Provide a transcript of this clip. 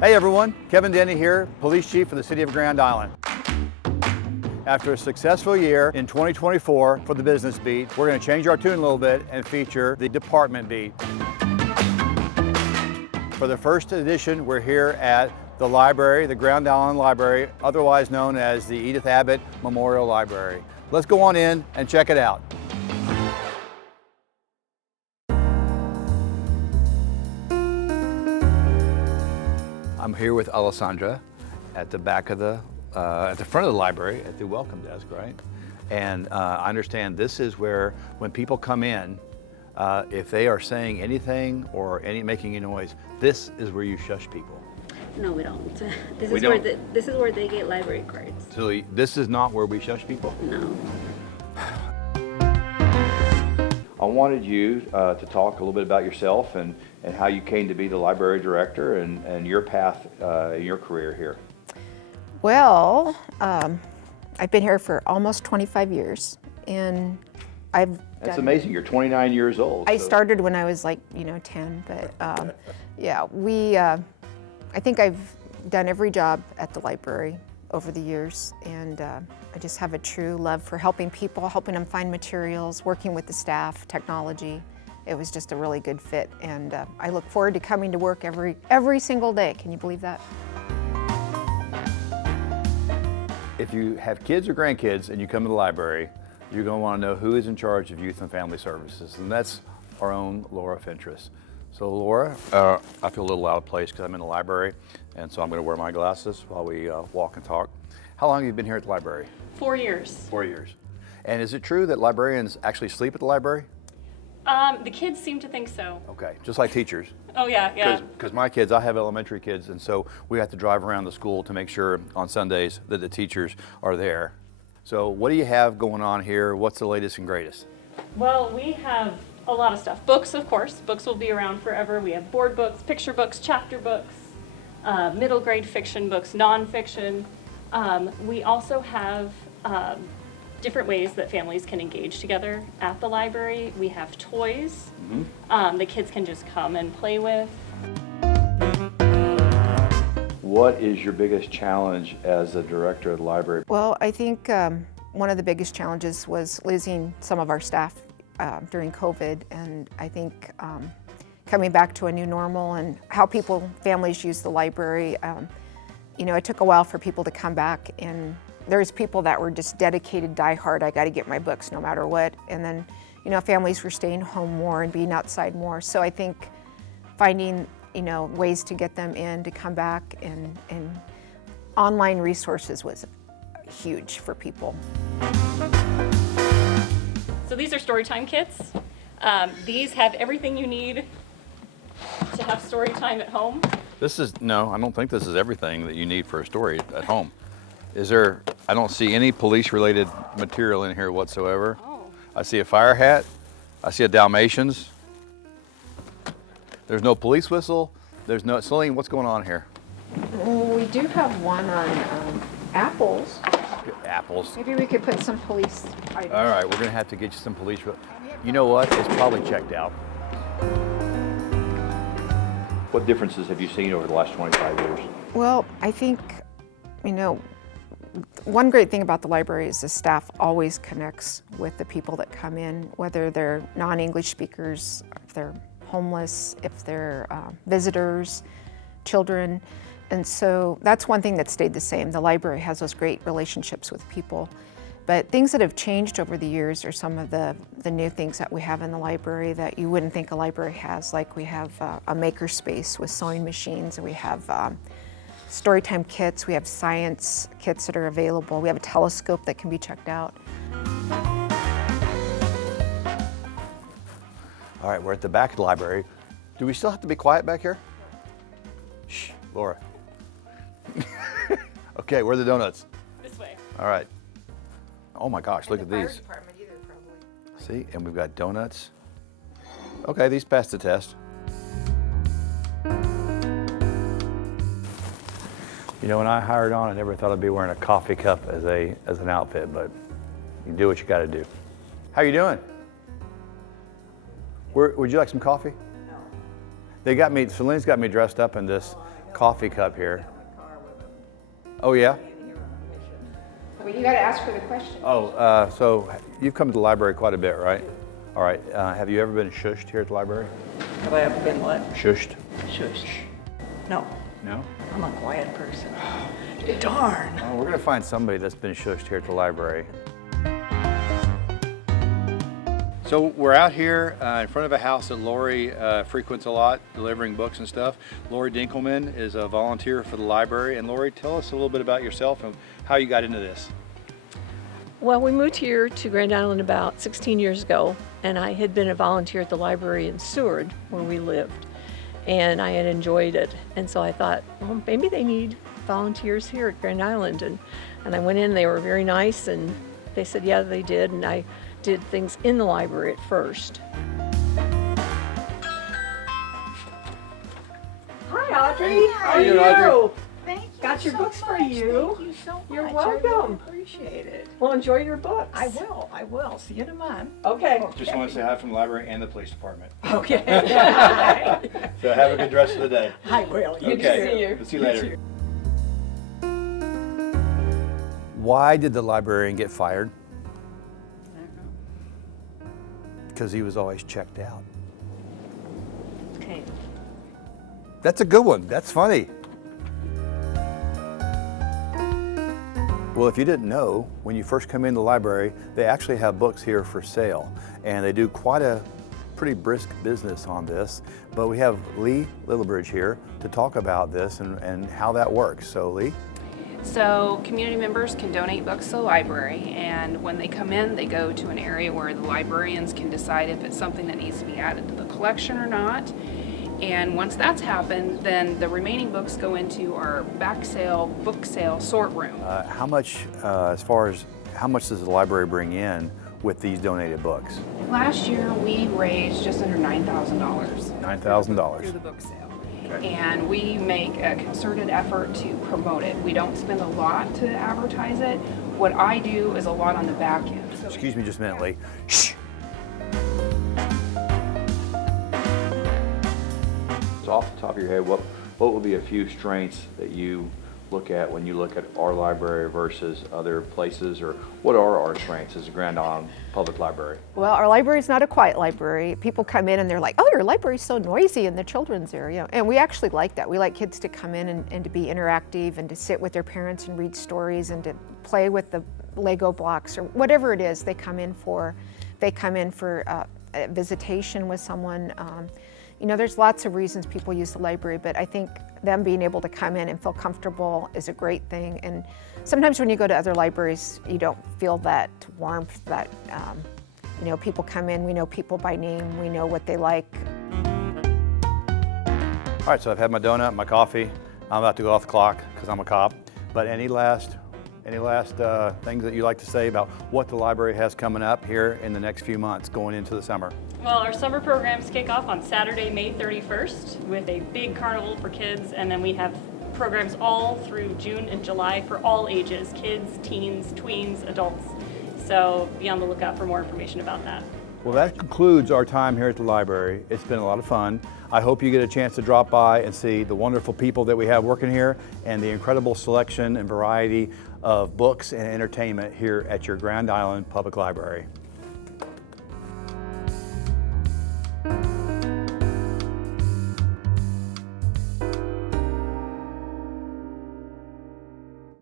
Hey everyone, Kevin Denney here, Police Chief for the City of Grand Island. After a successful year in 2024 for the business beat, we're going to change our tune a little bit and feature the department beat. For the first edition, we're here at the library, the Grand Island Library, otherwise known as the Edith Abbott Memorial Library. Let's go on in and check it out. I'm here with Alessandra at the back of the, at the front of the library at the welcome desk, right? And I understand this is where, when people come in, if they are saying anything or making any noise, this is where you shush people. No, we don't. This is where they get library cards. So this is not where we shush people? No. I wanted you to talk a little bit about yourself and how you came to be the library director and your path in your career here. Well, I've been here for almost 25 years, and That's amazing. You're 29 years old. I started when I was like, 10, but yeah, I think I've done every job at the library over the years, and I just have a true love for helping people, helping them find materials, working with the staff, technology. It was just a really good fit, and I look forward to coming to work every single day. Can you believe that? If you have kids or grandkids and you come to the library, you're going to want to know who is in charge of Youth and Family Services, and that's our own Laura Fentress. So Laura, I feel a little out of place because I'm in the library, and so I'm going to wear my glasses while we walk and talk. How long have you been here at the library? 4 years. 4 years. And is it true that librarians actually sleep at the library? The kids seem to think so. Okay, just like teachers. Oh yeah. Because my kids, I have elementary kids, and so we have to drive around the school to make sure on Sundays that the teachers are there. So what do you have going on here? What's the latest and greatest? Well, we have a lot of stuff. Books, of course. Books will be around forever. We have board books, picture books, chapter books, middle grade fiction books, nonfiction. We also have different ways that families can engage together at the library. We have toys the kids can just come and play with. What is your biggest challenge as a director of the library? Well, I think one of the biggest challenges was losing some of our staff during COVID, and I think coming back to a new normal and how families use the library. It took a while for people to come back, and there's people that were just dedicated, diehard, I got to get my books no matter what. And then, families were staying home more and being outside more. So I think finding, ways to get them in, to come back, and online resources was huge for people. So these are storytime kits. These have everything you need to have story time at home. No, I don't think this is everything that you need for a story at home. I don't see any police-related material in here whatsoever. Oh. I see a fire hat. I see a Dalmatians. There's no police whistle. There's no, Celine, what's going on here? We do have one on apples. Apples. Maybe we could put some police items. All right, we're gonna have to get you some police. You know what? It's probably checked out. What differences have you seen over the last 25 years? Well, I think, one great thing about the library is the staff always connects with the people that come in, whether they're non-English speakers, if they're homeless, if they're visitors, children. And so that's one thing that stayed the same. The library has those great relationships with people. But things that have changed over the years are some of the new things that we have in the library that you wouldn't think a library has. Like we have a maker space with sewing machines, and we have storytime kits, we have science kits that are available, we have a telescope that can be checked out. All right, we're at the back of the library. Do we still have to be quiet back here? Shh, Laura. Okay, where are the donuts? This way. All right. Oh my gosh, look at these. Department either, probably. See, and we've got donuts. Okay, these passed the test. When I hired on, I never thought I'd be wearing a coffee cup as an outfit, but you do what you got to do. How you doing? Would you like some coffee? No. Celine's got me dressed up in this coffee cup here. Oh yeah? Well, you got to ask for the question. Oh, so you've come to the library quite a bit, right? All right. Have you ever been shushed here at the library? Have I ever been what? Shushed? Shush. No, No? I'm a quiet person. Darn. Oh, we're gonna find somebody that's been shushed here at the library. So we're out here in front of a house that Lori frequents a lot, delivering books and stuff. Lori Dinkelman is a volunteer for the library. And Lori, tell us a little bit about yourself and how you got into this. Well, we moved here to Grand Island about 16 years ago, and I had been a volunteer at the library in Seward, where we lived, and I had enjoyed it. And so I thought, well, maybe they need volunteers here at Grand Island. And I went in, they were very nice, and they said, yeah, they did, and I did things in the library at first. Hi, Audrey. How are you? Audrey? Thank you. Got your so books for much. you. Thank you so much. You're I welcome. really appreciate it. Well, enjoy your books. I will. See you in a month. Okay. Just want to say hi from the library and the police department. Okay. So have a good rest of the day. I will. You Okay. see you. We'll see you later. Why did the librarian get fired? Because he was always checked out. Okay. That's a good one. That's funny. Well, if you didn't know, when you first come in the library, they actually have books here for sale. And they do quite a pretty brisk business on this. But we have Lee Littlebridge here to talk about this and how that works. So Lee? So community members can donate books to the library, and when they come in, they go to an area where the librarians can decide if it's something that needs to be added to the collection or not. And once that's happened, then the remaining books go into our back sale, book sale sort room. How much, as far as how much does the library bring in with these donated books? Last year, we raised just under $9,000. $9,000. Through the book sale. And we make a concerted effort to promote it. We don't spend a lot to advertise it. What I do is a lot on the back end. So Excuse me just a minute, Lee. Shh. So off the top of your head, what would be a few strengths that you look at when you look at our library versus other places, or what are our strengths as a Grand Island Public Library? Well, our library is not a quiet library. People come in and they're like, oh, your library's so noisy in the children's area. And we actually like that. We like kids to come in and to be interactive and to sit with their parents and read stories and to play with the Lego blocks or whatever it is they come in for. They come in for a visitation with someone. You know, there's lots of reasons people use the library, but I think them being able to come in and feel comfortable is a great thing. And sometimes when you go to other libraries, you don't feel that warmth, that, you know, people come in, we know people by name, we know what they like. All right, so I've had my donut, my coffee. I'm about to go off the clock because I'm a cop. But any last things that you'd like to say about what the library has coming up here in the next few months going into the summer? Well, our summer programs kick off on Saturday, May 31st with a big carnival for kids, and then we have programs all through June and July for all ages, kids, teens, tweens, adults. So be on the lookout for more information about that. Well, that concludes our time here at the library. It's been a lot of fun. I hope you get a chance to drop by and see the wonderful people that we have working here and the incredible selection and variety of books and entertainment here at your Grand Island Public Library.